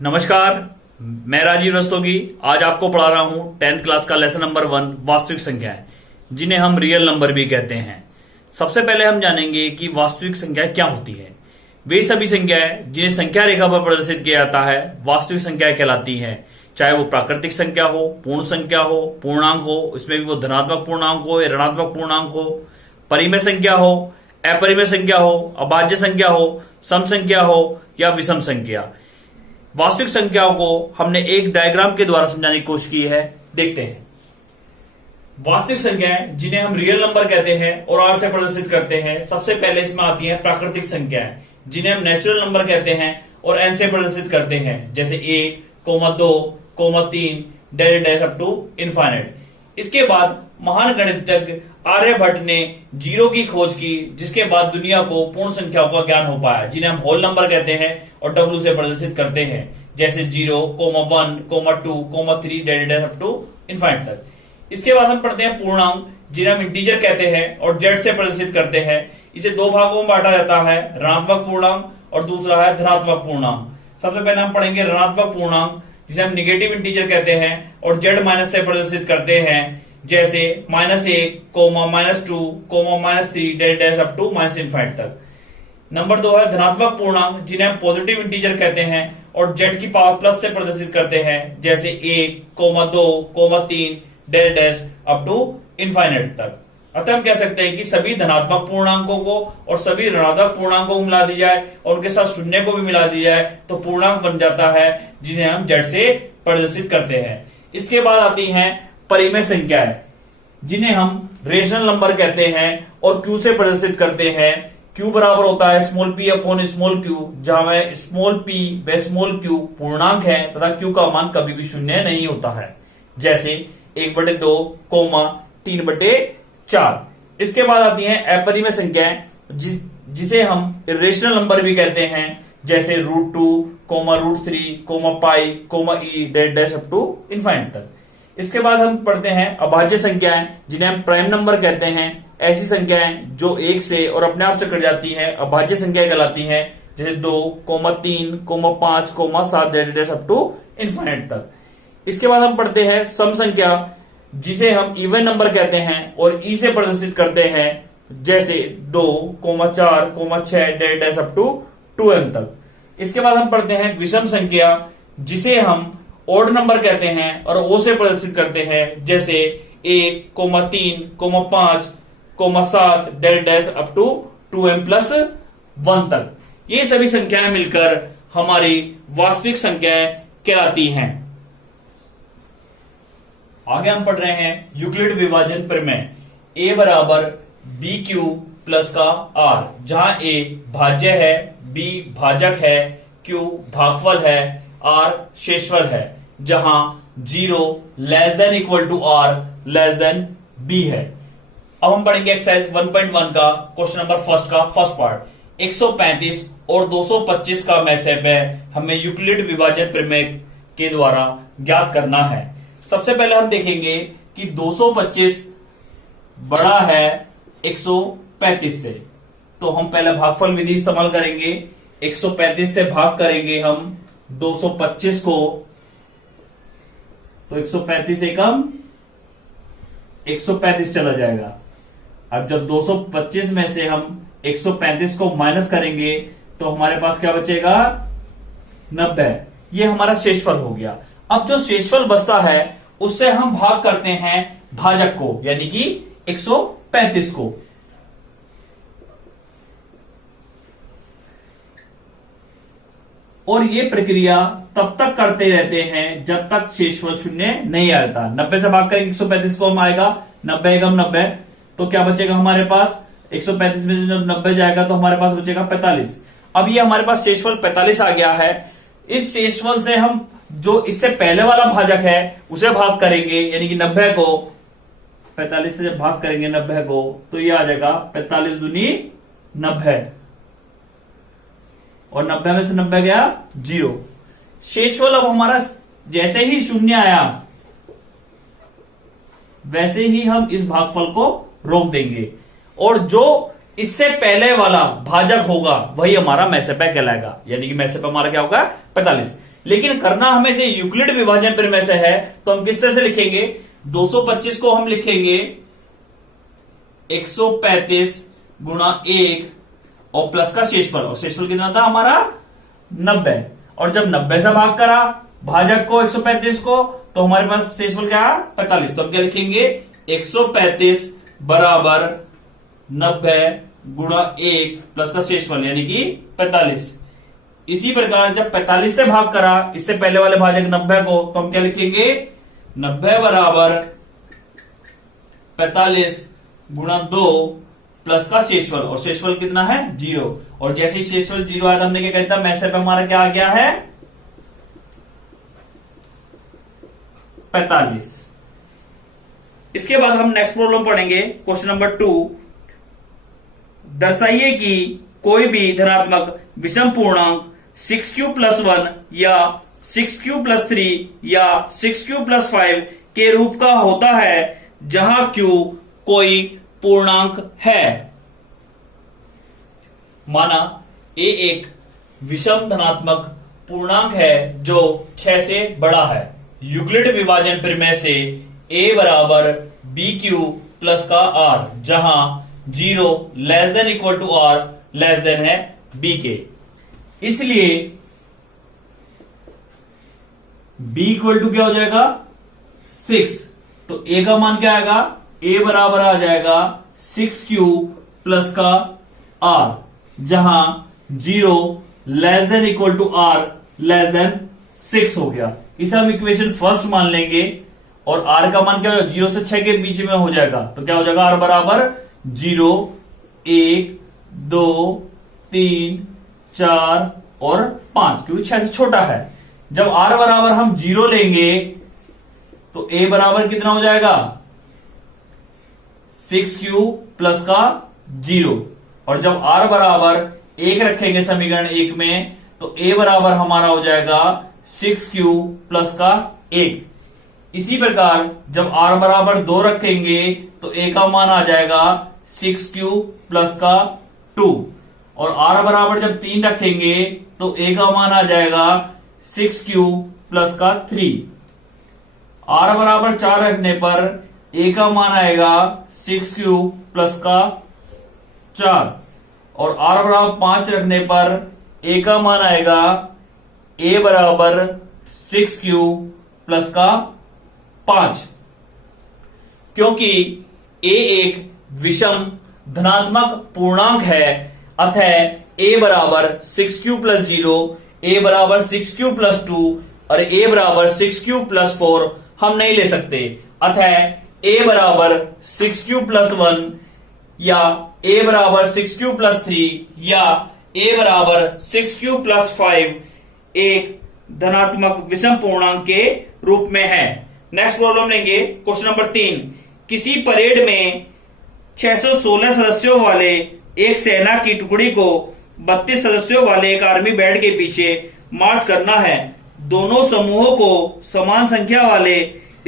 नमस्कार, मैं राजीव रस्तोगी। आज आपको पढ़ा रहा हूं 10th क्लास का लेसन नंबर 1 वास्तविक संख्याएं, जिन्हें हम रियल नंबर भी कहते हैं। सबसे पहले हम जानेंगे कि वास्तविक संख्याएं क्या होती है। वे सभी संख्याएं जिन्हें संख्या रेखा पर प्रदर्शित किया जाता है वास्तविक संख्याएं कहलाती हैं। चाहे वो प्राकृतिक संख्या हो, पूर्ण संख्या हो, पूर्णांक हो, उसमें भी वो धनात्मक पूर्णांक हो या ऋणात्मक पूर्णांक हो, परिमेय संख्या हो, अपरिमेय संख्या हो, अभाज्य संख्या हो, सम संख्या हो या विषम संख्या। वास्तविक संख्याओं को हमने एक डायग्राम के द्वारा समझाने की कोशिश की है। देखते हैं। वास्तविक संख्याएं जिन्हें हम रियल नंबर कहते हैं और आर से प्रदर्शित करते हैं, सबसे पहले इसमें आती हैं प्राकृतिक संख्याएं जिन्हें हम नेचुरल नंबर कहते हैं और एन से प्रदर्शित करते हैं, जैसे 1, 2, 3 dash dash up to infinite. इसके बाद महान गणितज्ञ आर्यभट्ट ने जीरो की खोज की, जिसके बाद दुनिया को पूर्ण संख्याओं का ज्ञान हो पाया, जिन्हें हम होल नंबर कहते हैं और डब्ल्यू से प्रदर्शित करते हैं, जैसे 0, 1, 2, 3 dash dash up to infinite तक। इसके बाद हम पढ़ते हैं पूर्णांक, जिन्हें हम इंटीजर कहते हैं और जेड से प्रदर्शित करते हैं। इसे दो भागों में बांटा जाता है, ऋणात्मक पूर्णांक और दूसरा है धनात्मक पूर्णांक। सबसे पहले हम पढ़ेंगे ऋणात्मक पूर्णांक, जिसे हम निगेटिव इंटीजर कहते हैं और जेड माइनस से प्रदर्शित करते हैं, जैसे -1, -2, -3 dash dash up to minus infinite तक। नंबर 2 है धनात्मक पूर्णांक, जिन्हें हम पॉजिटिव इंटीजर कहते हैं और जेड की पावर प्लस से प्रदर्शित करते हैं, जैसे 1, 2, 3 dash dash up to infinite तक। अतः हम कह सकते हैं कि सभी धनात्मक पूर्णांकों को और सभी ऋणात्मक पूर्णांकों को मिला दी जाए और उनके साथ शून्य को भी मिला दी जाए तो पूर्णांक बन जाता है, जिन्हें हम जेड से प्रदर्शित करते हैं। इसके बाद आती हैं परिमेय संख्याएं, जिन्हें हम रेशनल नंबर कहते हैं और क्यू से प्रदर्शित करते हैं। क्यू बराबर होता है small p upon small Q, जहां में स्मॉल p व स्मॉल q पूर्णांक है तथा q का मान कभी भी शून्य नहीं होता है, जैसे 1/2, 3/4। इसके बाद आती हैं अपरिमेय संख्याएं, जिसे हम इरेशनल नंबर भी कहते हैं, जैसे √2, √3, pi, e dash dash up to infinite तक। इसके बाद हम पढ़ते हैं अभाज्य संख्याएं, जिन्हें हम प्राइम नंबर कहते हैं। ऐसी संख्याएं जो 1 से और अपने आप से कट जाती हैं अभाज्य संख्याएं कहलाती हैं, जैसे 2, 3, 5, 7 dash dash up to infinite तक। इसके बाद हम पढ़ते हैं सम संख्या, जिसे हम इवन नंबर कहते हैं और ई से प्रदर्शित करते हैं, जैसे 2, 4, 6 dash dash up to 2m तक। इसके बाद हम पढ़ते हैं विषम संख्या, जिसे हम ओड नंबर कहते हैं और ओ से प्रदर्शित करते हैं, जैसे 1, 3, 5, 7 dash dash up to 2m+1 तक। ये सभी संख्याएं मिलकर हमारी वास्तविक संख्याएं कहलाती हैं। आगे हम पढ़ रहे हैं यूक्लिड विभाजन प्रमेय। a बराबर bq प्लस का r, जहां a भाज्य है, b भाजक है, q भागफल है, r शेषफल है, जहां 0 less than equal to r less than b है। अब हम पढ़ेंगे एक्सरसाइज 1.1 का क्वेश्चन नंबर फर्स्ट का फर्स्ट पार्ट। 135 और 225 का मैसेप है, हमें यूक्लिड विभाजन प्रमेय के द्वारा ज्ञात करना है। सबसे पहले हम देखेंगे कि 225 बड़ा है 135 से, तो हम पहले भागफल विधि इस्तेमाल करेंगे। 135 से भाग करेंगे हम 225 को, तो 135 एकम 135 चला जाएगा। अब जब 225 में से हम 135 को माइनस करेंगे तो हमारे पास क्या बचेगा, 90। ये हमारा शेषफल हो गया। अब जो शेषफल बचता है उससे हम भाग करते हैं भाजक को, यानी कि 135 को। और ये प्रक्रिया तब तक करते रहते हैं जब तक शेषफल शून्य नहीं आता। 90 से भाग करेंगे 135 को, हम आएगा 90 एकम 90, तो क्या बचेगा हमारे पास, 135 में से जब 90 जाएगा तो हमारे पास बचेगा 45। अब ये हमारे पास शेषफल 45 आ गया है। इस शेषफल से हम जो इससे पहले वाला भाजक है उसे भाग करेंगे, यानी कि 90 को 45 से जब भाग करेंगे 90 को, तो ये आ जाएगा 45 दूनी 90, और 90 में से 90 गया 0। शेषफल अब हमारा जैसे ही शून्य आया वैसे ही हम इस भागफल को रोक देंगे, और जो इससे पहले वाला भाजक होगा वही हमारा मैसेपा कहलाएगा, यानी कि मैसेपा हमारा क्या होगा 45। लेकिन करना हमें से यूक्लिड विभाजन प्रमेय से है, तो हम किस तरह से लिखेंगे? 225 को हम लिखेंगे 135 गुणा 1 और प्लस का शेषफल, और शेषफल कितना था हमारा? 90। और जब 90 से भाग करा भाजक को 135 को, तो हमारे पास शेषफल क्या? 45। तो हम क्या लिखेंगे? 135 बराबर 90 गुणा 1 प्लस का शेषफल यानी कि 45। इसी प्रकार जब 45 से भाग करा इससे पहले वाले भाजक 90 को, तो हम क्या लिखेंगे? 90 बराबर 45 गुणा 2 प्लस का शेषफल, और शेषफल कितना है? 0। और जैसे ही शेषफल 0 आया, हमने क्या कहता? मैसे पे हमारा क्या आ गया है? 45। इसके बाद हम नेक्स्ट प्रॉब्लम पढ़ेंगे, क्वेश्चन नंबर 2। दर्शाइए कि कोई भी धनात्मक विषम पूर्णांक 6q + 1 या 6q + 3 या 6q + 5 के रूप का होता है जहां q कोई पूर्णांक है। माना a एक विषम धनात्मक पूर्णांक है जो 6 से बड़ा है। यूक्लिड विभाजन प्रमेय से a बराबर bq प्लस का r, जहां 0 <= r लेस देन है b के। इसलिए b = क्या हो जाएगा? 6। तो a का मान क्या आएगा? a बराबर आ जाएगा 6q प्लस का r, जहां 0 <= r लेस देन 6 हो गया। इसे हम इक्वेशन फर्स्ट मान लेंगे, और r का मान क्या होगा? 0 से 6 के बीच में हो जाएगा। तो क्या हो जाएगा? r बराबर 0, 1, 2, 3, 4 और 5, क्योंकि 6 से छोटा है। जब r बराबर हम 0 लेंगे तो a बराबर कितना हो जाएगा? 6q प्लस का 0। और जब r बराबर 1 रखेंगे समीकरण 1 में, तो a बराबर हमारा हो जाएगा 6q प्लस का 1। इसी प्रकार जब r बराबर 2 रखेंगे तो a का मान आ जाएगा 6q प्लस का 2। और r बराबर जब 3 रखेंगे तो a का मान आ जाएगा 6q प्लस का 3। r बराबर 4 रखने पर a का मान आएगा 6q प्लस का 4, और r बराबर 5 रखने पर a का मान आएगा a बराबर 6q प्लस का 5। क्योंकि a एक विषम धनात्मक पूर्णांक है, अतः a बराबर 6q + 0, a बराबर 6q + 2 और a बराबर 6q + 4 हम नहीं ले सकते। अतः a बराबर 6q + 1 या a बराबर 6q + 3 या a बराबर 6q + 5 एक धनात्मक विषम पूर्णांक के रूप में है। नेक्स्ट प्रॉब्लम लेंगे, क्वेश्चन नंबर 3। किसी परेड में 616 सदस्यों वाले एक सेना की टुकड़ी को 32 सदस्यों वाले एक आर्मी बैंड के पीछे मार्च करना है। दोनों समूहों को समान संख्या वाले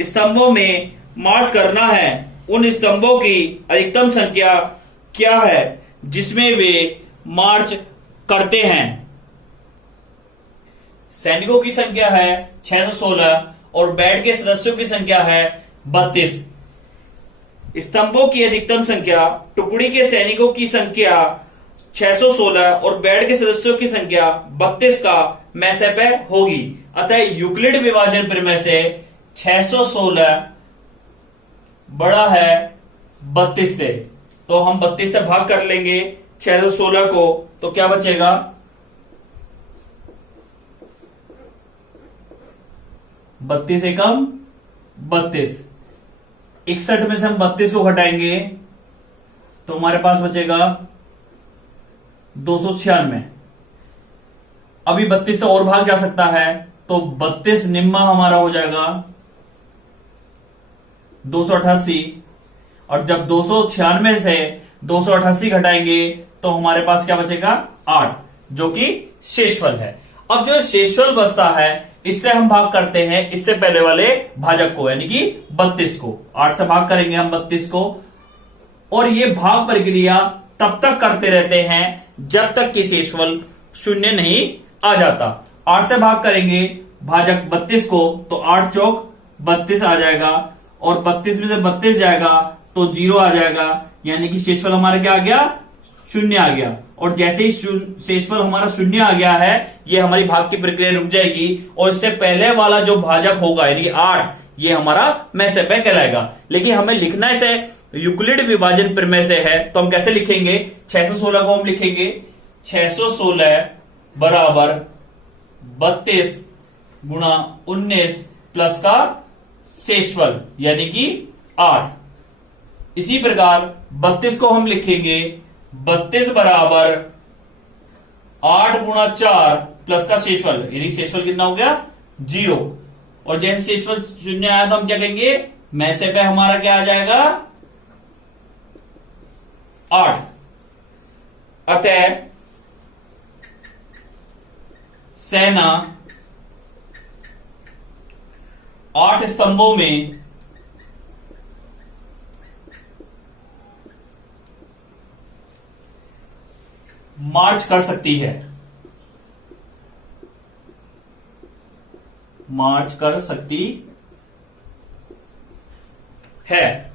स्तंभों में मार्च करना है। उन स्तंभों की अधिकतम संख्या क्या है जिसमें वे मार्च करते हैं? सैनिकों की संख्या है 616 और बैंड के सदस्यों की संख्या है 32। स्तंभों की अधिकतम संख्या, टुकड़ी के सैनिकों की संख्या 616 और बैंड के सदस्यों की संख्या 32 का मैसेप होगी। अतः यूक्लिड विभाजन प्रमेय से 616 बड़ा है 32 से, तो हम 32 से भाग कर लेंगे 616 को, तो क्या बचेगा? 32 एकम 32। 61 में से हम 32 को घटाएंगे तो हमारे पास बचेगा 296। अभी 32 से और भाग जा सकता है, तो 32 निम्मा हमारा हो जाएगा 288, और जब 296 से 288 घटाएंगे तो हमारे पास क्या बचेगा? 8, जो कि शेषफल है। अब जो शेषफल बचता है इससे हम भाग करते हैं इससे पहले वाले भाजक को, यानी कि 32 को। 8 से भाग करेंगे हम 32 को, और ये भाग प्रक्रिया तब तक करते रहते हैं जब तक कि शेषफल 0 नहीं आ जाता। 8 से भाग करेंगे भाजक 32 को, तो 8 चौक 32 आ जाएगा, और 32 में से 32 जाएगा तो 0 आ जाएगा, यानी कि शेषफल हमारा क्या आ गया, 0 आ गया। और जैसे ही शेषफल हमारा 0 आ गया है, ये हमारी भाग की प्रक्रिया रुक जाएगी, और इससे पहले वाला जो भाजक होगा यानी 8, ये हमारा मैसेपे कहलाएगा। लेकिन हमें लिखना इसे यूक्लिड विभाजन प्रमेय से है, तो हम कैसे लिखेंगे, 616 को हम लिखेंगे 616 बराबर 32 गुणा 19 प्लस का शेषफल यानी कि 8। इसी प्रकार 32 को हम लिखेंगे 32 बराबर 8 गुणा 4 प्लस का शेषफल, यानी शेषफल कितना हो गया, 0। और जैसे शेषफल 0 आया तो हम क्या कहेंगे, मैसेपे हमारा क्या आ जाएगा, 8। अतः सेना 8 स्तंभों में मार्च कर सकती है, मार्च कर सकती है।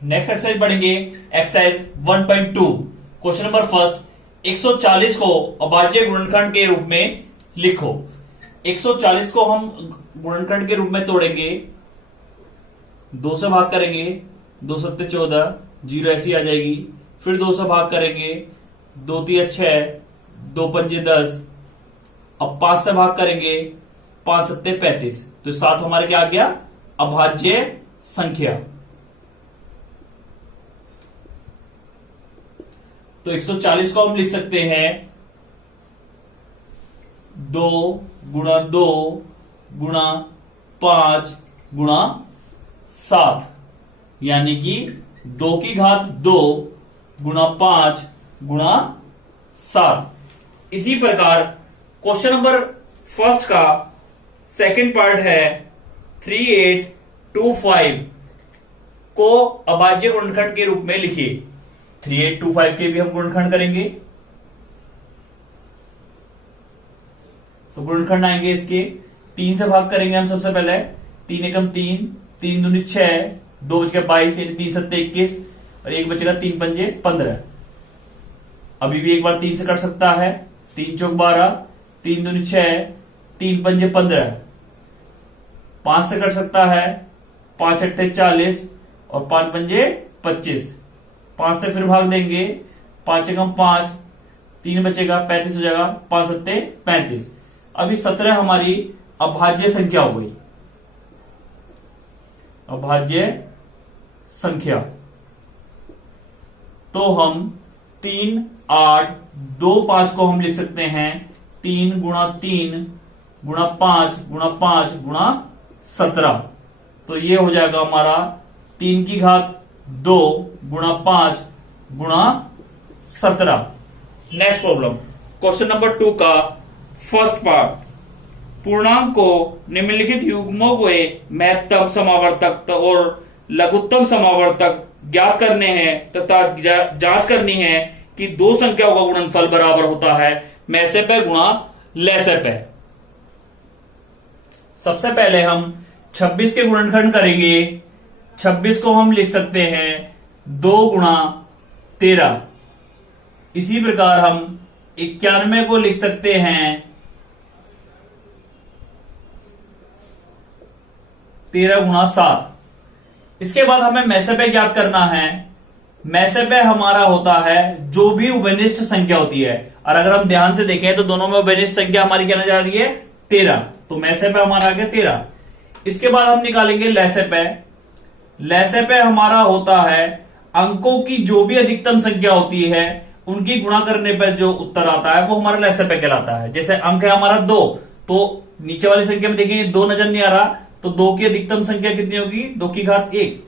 नेक्स्ट एक्सरसाइज पढ़ेंगे, एक्सरसाइज 1.2, क्वेश्चन नंबर फर्स्ट। 140 को अभाज्य गुणनखंड के रूप में लिखो। 140 को हम गुणनखंड के रूप में तोड़ेंगे, 2 से भाग करेंगे, 2 सत्ते 14, 0 ऐसी आ जाएगी। फिर 2 से भाग करेंगे, 2 तिया 6, 2 पंजे 10। अब 5 से भाग करेंगे, 5 सत्ते 35, तो 7 हमारे क्या आ गया, अभाज्य संख्या। तो 140 को हम लिख सकते हैं 2 गुणा 2 गुणा 5 गुणा 7, यानी कि 2 की घात 2 गुणा 5 गुणा 7। इसी प्रकार क्वेश्चन नंबर फर्स्ट का सेकंड पार्ट है 3825 को अभाज्य गुणनखंड के रूप में लिखिए। 3825 के भी हम गुणनखंड करेंगे, तो गुणनखंड आएंगे इसके 3 से भाग करेंगे हम सबसे पहले। 3 एकम 3, 3 दूनी 6, 2 बच गया 22, यानी 3 सत्ते 21, और 1 बचेगा 3 पंजे 15। अभी भी एक बार 3 से कट सकता है, 3 चौक 12, 3 दूनी 6, 3 पंजे 15। 5 से कट सकता है, 5 अट्ठे 40, और 5 पंजे 25। 5 से फिर भाग देंगे, 5 एकम 5, 3 बचेगा 35 हो जाएगा, 5 सत्ते 35। अभी 17 हमारी अभाज्य संख्या हो गई, अभाज्य संख्या। तो हम 3 8 2 5 को हम लिख सकते हैं 3 गुणा 3 गुणा 5 गुणा 5 गुणा 17। तो ये हो जाएगा हमारा 3 की घात 2 गुणा 5 गुणा 17। नेक्स्ट प्रॉब्लम, क्वेश्चन नंबर 2 का फर्स्ट पार्ट। पूर्णांक को निम्नलिखित युग्मों के महत्तम समावर्तक और लघुत्तम समावर्तक ज्ञात करने हैं तथा जांच करनी है कि 2 संख्याओं का गुणनफल बराबर होता है मैसेपे गुणा लेसेपे। सबसे पहले हम 26 के गुणनखंड करेंगे। 26 को हम लिख सकते हैं 2 गुणा 13। इसी प्रकार हम 91 को लिख सकते हैं 13 गुणा 7। इसके बाद हमें मैसेपे ज्ञात करना है। मैसेपे हमारा होता है जो भी उभयनिष्ठ संख्या होती है, और अगर हम ध्यान से देखें तो दोनों में उभयनिष्ठ संख्या हमारी क्या नजर आ रही है, 13। तो मैसेपे हमारा आ गया 13। इसके बाद हम निकालेंगे लेसेपे। लेसेपे हमारा होता है अंकों की जो भी अधिकतम संख्या होती है उनकी गुणा करने पर जो उत्तर आता है वो हमारा लेसेपे कहलाता है। जैसे अंक है हमारा 2, तो नीचे वाली संख्या में देखेंगे 2 नजर नहीं आ रहा, तो 2 की अधिकतम संख्या कितनी होगी, 2 की घात 1।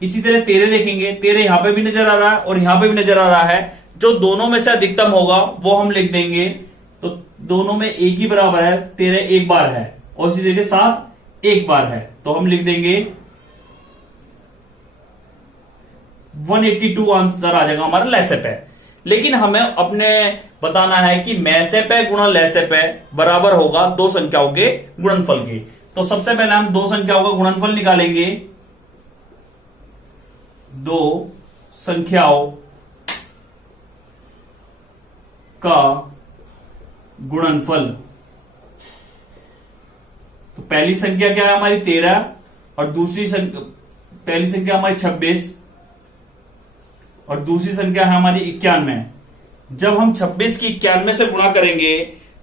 इसी तरह 13 देखेंगे, 13 यहां पे भी नजर आ रहा है और यहां पे भी नजर आ रहा है। जो दोनों में से अधिकतम होगा वो हम लिख देंगे, तो दोनों में एक ही बराबर है, 13 एक बार है और इसी तरीके 7 एक बार है, तो हम लिख देंगे 182 आंसर आ जाएगा हमारा लेसेप है। लेकिन हमें अपने बताना है कि मैसेप है गुणा लेसेप है बराबर होगा दो संख्याओं के गुणनफल के। तो सबसे पहले हम दो संख्याओं का गुणनफल निकालेंगे। दो संख्याओं का गुणनफल। तो पहली संख्या क्या है हमारी 13 और दूसरी संख्या, पहली संख्या हमारी 26 और दूसरी संख्या है हमारी 91। जब हम 26 की 91 से गुणा करेंगे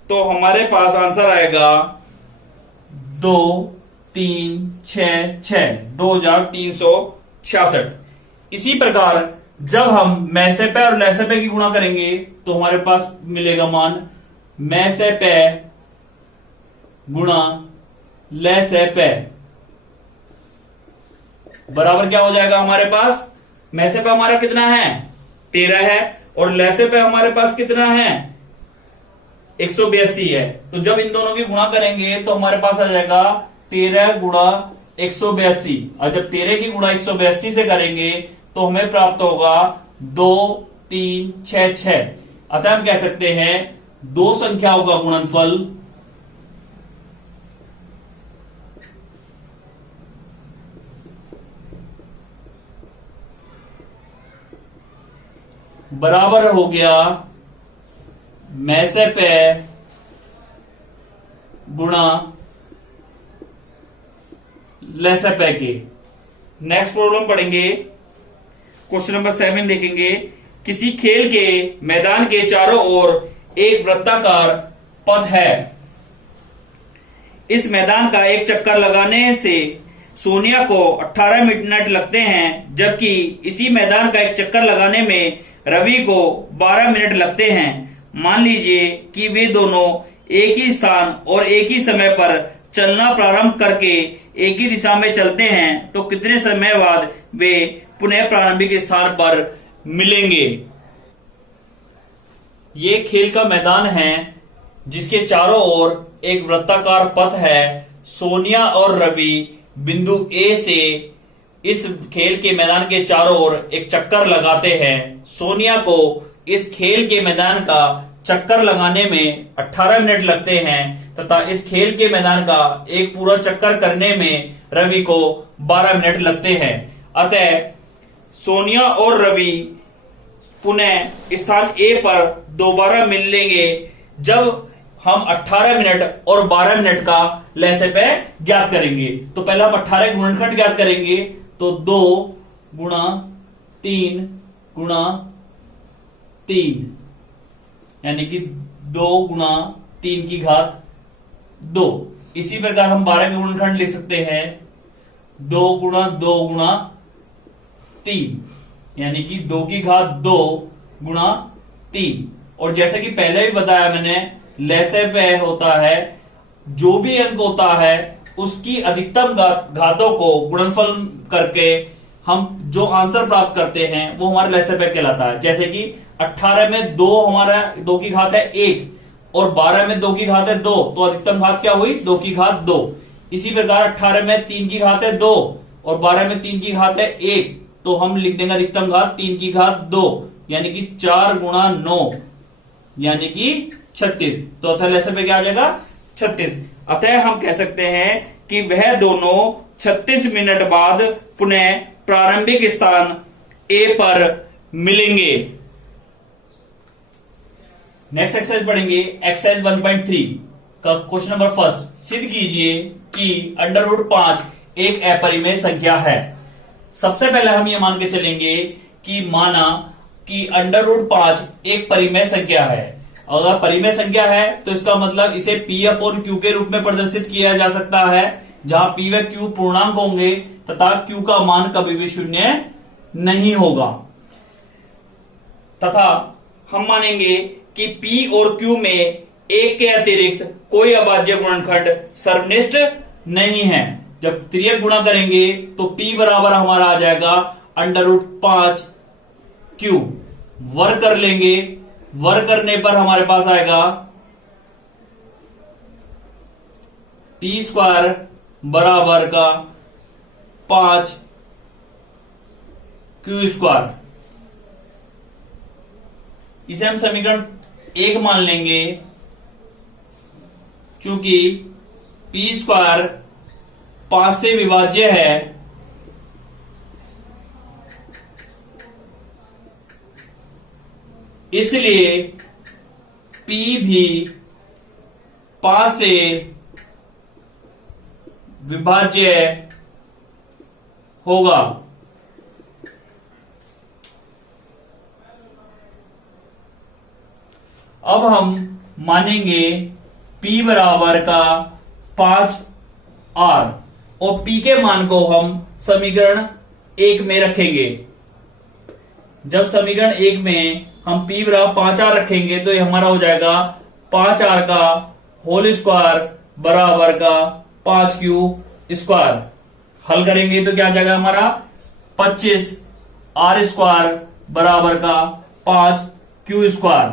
तो हमारे पास आंसर आएगा 2 3 6 6 2366। इसी प्रकार जब हम मैसेपे और लेसेपे की गुणा करेंगे तो हमारे पास मिलेगा मान मैसेपे गुणा लेसेपे बराबर क्या हो जाएगा हमारे पास। मैसेपे हमारा कितना है 13 है और लेसेपे हमारे पास कितना है 182 है। तो जब इन दोनों की गुणा करेंगे तो हमारे पास आ जाएगा 13 गुणा 182 और जब 13 की गुणा 182 से करेंगे तो हमें प्राप्त होगा 2 3 6 6। अतः हम कह सकते हैं दो संख्याओं का गुणनफल बराबर हो गया मैसेपे गुणा लेसेपे के। नेक्स्ट प्रॉब्लम पढ़ेंगे। क्वेश्चन नंबर 7 देखेंगे। किसी खेल के मैदान के चारों ओर एक वृत्ताकार पथ है। इस मैदान का एक चक्कर लगाने से सोनिया को 18 मिनट लगते हैं, जबकि इसी मैदान का एक चक्कर लगाने में रवि को 12 मिनट लगते हैं। मान लीजिए कि वे दोनों एक ही स्थान और एक ही समय पर चलना प्रारंभ करके एक ही दिशा में चलते हैं, तो कितने समय बाद वे पुनः प्रारंभिक स्थान पर मिलेंगे। ये खेल का मैदान है जिसके चारों ओर एक वृत्ताकार पथ है। सोनिया और रवि बिंदु ए से इस खेल के मैदान के चारों ओर एक चक्कर लगाते हैं। सोनिया को इस खेल के मैदान का चक्कर लगाने में 18 मिनट लगते हैं तथा इस खेल के मैदान का एक पूरा चक्कर करने में रवि को 12 मिनट लगते हैं। अतः सोनिया और रवि पुनः स्थान ए पर दोबारा मिल लेंगे जब हम 18 मिनट और 12 मिनट का लेसेपे ज्ञात करेंगे। तो पहले हम 18 के गुणनखंड ज्ञात करेंगे। तो 2 गुणा 3 गुणा 3 यानी कि 2 गुणा 3 की घात 2। इसी प्रकार हम 12 के गुणनखंड लिख सकते हैं 2 गुणा 2 गुणा 3 यानी कि 2 की घात 2 गुणा 3। और जैसे कि पहले भी बताया मैंने, लेसेपे होता है जो भी अंक होता है उसकी अधिकतम घातों को गुणनफल करके हम जो आंसर प्राप्त करते हैं वो हमारा लेसेपे कहलाता है। जैसे कि 18 में 2 हमारा 2 की घात है 1 और 12 में 2 की घात है 2, तो अधिकतम घात क्या हुई 2 की घात 2। इसी प्रकार 18 में 3 की घात है 2 और 12 में 3 की घात है 1, तो हम लिख देंगे अधिकतम घात 3 की घात 2 यानी कि 4 गुणा 9 यानी कि 36। तो अतः लेसेपे क्या आ जाएगा 36। अतः हम कह सकते हैं कि वह दोनों 36 मिनट बाद पुनः प्रारंभिक स्थान ए पर मिलेंगे। नेक्स्ट एक्सरसाइज पढ़ेंगे। एक्सरसाइज 1.3 का क्वेश्चन नंबर फर्स्ट। सिद्ध कीजिए कि √5 एक अपरिमेय संख्या है। सबसे पहले हम ये मान के चलेंगे कि माना कि √5 एक परिमेय संख्या है। अगर परिमेय संख्या है तो इसका मतलब इसे P/Q के रूप में प्रदर्शित किया जा सकता है, जहां P व Q पूर्णांक होंगे तथा Q का मान कभी भी शून्य नहीं होगा। तथा हम मानेंगे कि P और Q में एक के अतिरिक्त कोई अभाज्य गुणनखंड सर्वनिष्ठ नहीं है। जब त्रियक गुणा करेंगे तो P बराबर हमारा आ जाएगा √5Q। वर्ग कर लेंगे, वर्ग करने पर हमारे पास आएगा P² बराबर का 5 क्यू स्क्वायर। इसे हम समीकरण 1 मान लेंगे, क्योंकि पी स्क्वायर 5 से विभाज्य है, इसलिए P भी 5 से विभाज्य होगा। अब हम मानेंगे P बराबर का 5R और P के मान को हम समीकरण 1 में रखेंगे। जब समीकरण 1 में हम P बराबर 5R रखेंगे तो ये हमारा हो जाएगा 5R का होल स्क्वायर बराबर का 5Q स्क्वायर। हल करेंगे तो क्या आ जाएगा हमारा 25R स्क्वायर बराबर का 5Q स्क्वायर।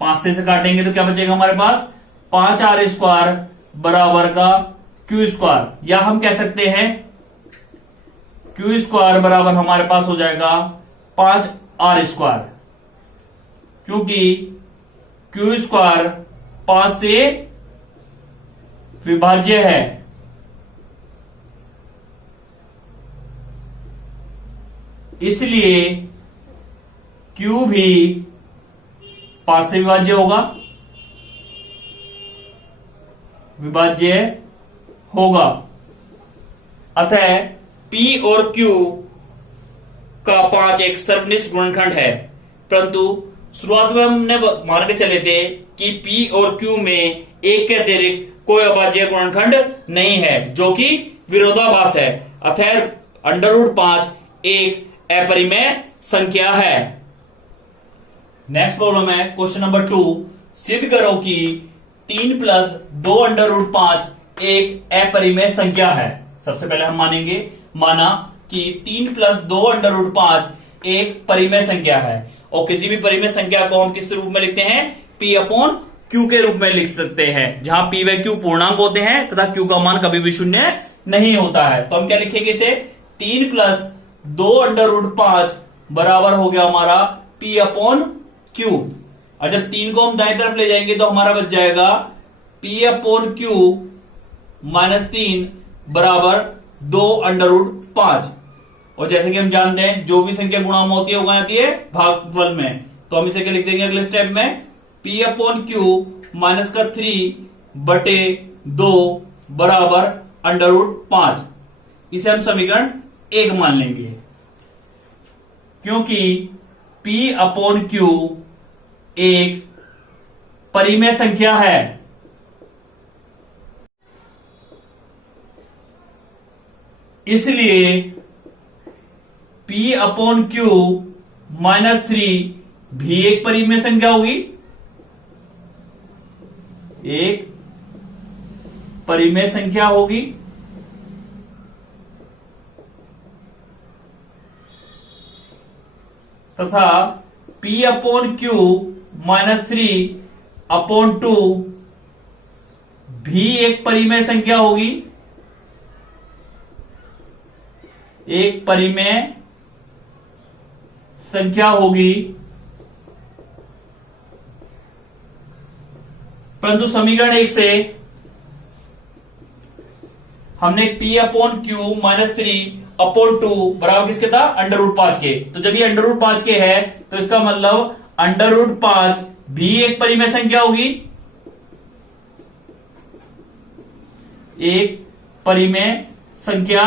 5 से काटेंगे तो क्या बचेगा हमारे पास 5R स्क्वायर बराबर का Q स्क्वायर, या हम कह सकते हैं Q स्क्वायर बराबर हमारे पास हो जाएगा 5R स्क्वायर, क्योंकि Q स्क्वायर 5 से विभाज्य है। इसलिए Q भी 5 से विभाज्य होगा, अतः P और Q का 5 एक सर्वनिष्ठ गुणनखंड है। परंतु शुरुआत में हमने मान के चले थे कि P और Q में एक के अतिरिक्त कोई अभाज्य गुणनखंड नहीं है, जो कि विरोधाभास है। अतः √5 एक अपरिमेय संख्या है। नेक्स्ट प्रॉब्लम है क्वेश्चन नंबर 2। सिद्ध करो कि 3 प्लस 2 √5 एक अपरिमेय संख्या है। सबसे पहले हम माना कि 3 प्लस 2 √5 एक परिमेय संख्या है, और किसी भी परिमेय संख्या को हम किस रूप में लिखते हैं, P अपॉन Q के रूप में लिख सकते हैं, जहां P व Q पूर्णांक होते हैं तथा Q का मान कभी भी शून्य नहीं होता है। तो हम क्या लिखेंगे इसे 3 प्लस 2 √5 बराबर हो गया हमारा P अपॉन Q। और जब 3 को हम दाएं तरफ ले जाएंगे तो हमारा बच जाएगा P अपॉन Q माइनस 3 बराबर 2 √5। और जैसे कि हम जानते हैं जो भी संख्या गुणा में होती है वो कहां आती है, भागफल में। तो हम इसे क्या लिख देंगे अगले स्टेप में, P अपॉन Q माइनस का 3/2 बराबर √5। इसे हम समीकरण 1 मान लेंगे, क्योंकि P अपॉन Q एक परिमेय संख्या है। इसलिए P अपॉन Q माइनस 3 भी एक परिमेय संख्या होगी, एक परिमेय संख्या होगी। तथा P upon Q minus 3 upon 2 भी एक परिमेय संख्या होगी, एक परिमेय संख्या होगी। परंतु समीकरण 1 से हमने P upon Q minus 3 upon 2 बराबर किसके था, √5 के। तो जब ये √5 के है तो इसका मतलब √5 भी एक परिमेय संख्या होगी, एक परिमेय संख्या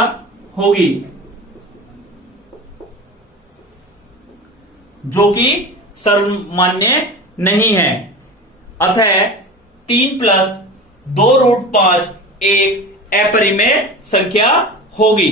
होगी, जो कि सर्वमान्य नहीं है। अतः 3 प्लस 2 √5 एक अपरिमेय संख्या होगी।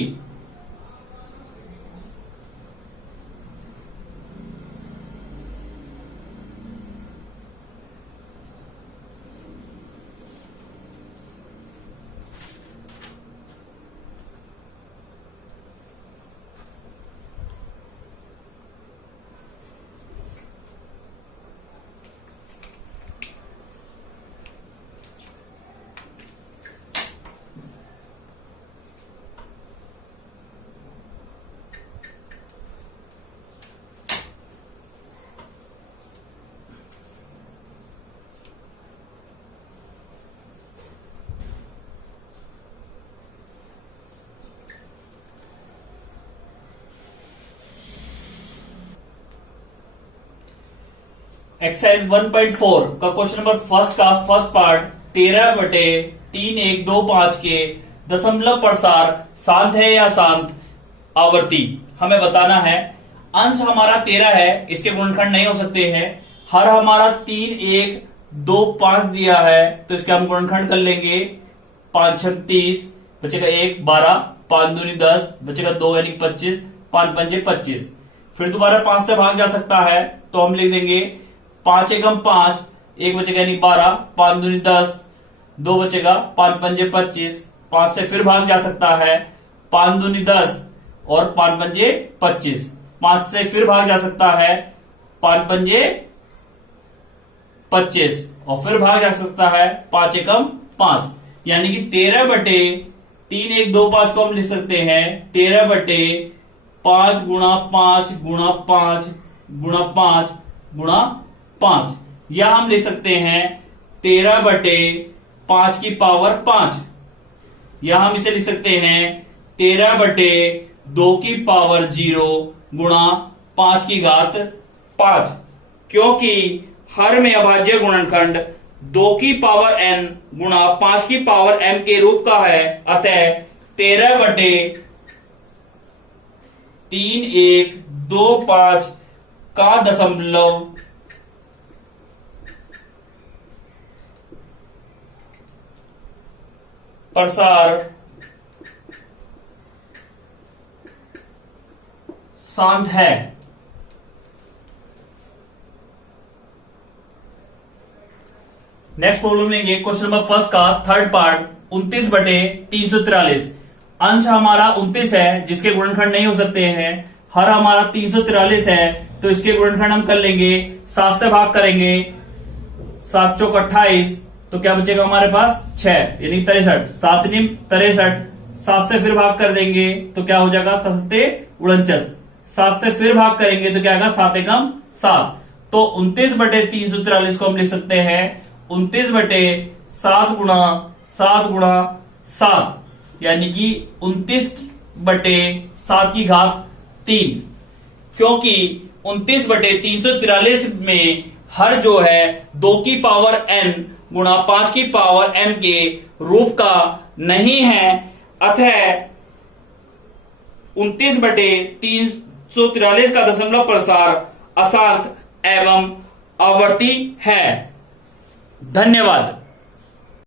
एक्सरसाइज 1.4 का क्वेश्चन नंबर फर्स्ट का फर्स्ट पार्ट 13/3125 के दशमलव प्रसार शांत है या शांत आवर्ती हमें बताना है। अंश हमारा 13 है, इसके गुणनखंड नहीं हो सकते हैं। हर हमारा 3 1 2 5 दिया है तो इसके हम गुणनखंड कर लेंगे। 5 6 30 बचेगा 1 12 5 दूनी 10 बचेगा 2 यानी 25 5 पंजे 25। फिर दोबारा 5 से भाग जा सकता है तो हम लिख देंगे 5 एकम 5 1 बचेगा यानी 12 5 दूनी 10 2 बचेगा 5 पंजे 25। 5 से फिर भाग जा सकता है 5 दूनी 10 और 5 पंजे 25। 5 से फिर भाग जा सकता है 5 पंजे 25 और फिर भाग जा सकता है 5 एकम 5 यानी कि 13/3 1 2 5 को हम लिख सकते हैं 13/5 गुणा 5 गुणा 5 गुणा 5 गुणा 5 या हम लिख सकते हैं 13/5 की पावर 5 या हम इसे लिख सकते हैं 13/2 की पावर 0 गुणा 5 की घात 5 क्योंकि हर में अभाज्य गुणनखंड 2 की पावर n गुणा 5 की पावर m के रूप का है। अतः 13/3 1 2 5 का दशमलव प्रसार शांत है। नेक्स्ट प्रॉब्लम लेंगे क्वेश्चन नंबर फर्स्ट का थर्ड पार्ट 29/343। अंश हमारा 29 है जिसके गुणनखंड नहीं हो सकते हैं। हर हमारा 343 है तो इसके गुणनखंड हम कर लेंगे। 7 से भाग करेंगे 7 चौक 28 तो क्या बचेगा हमारे पास 6 यानी 63। 7 निम 63। 7 से फिर भाग कर देंगे तो क्या हो जाएगा 7 7 से फिर भाग करेंगे तो क्या आएगा 7 एकम 7। तो 29/343 को हम लिख सकते हैं 29/7 गुणा 7 गुणा 7 यानी कि 29/7 की घात 3 क्योंकि 29/343 में हर जो है 2 की पावर n गुणा 5 की पावर m के रूप का नहीं है। अतः 29/343 का दशमलव प्रसार अशांत एवं आवर्ती है। धन्यवाद।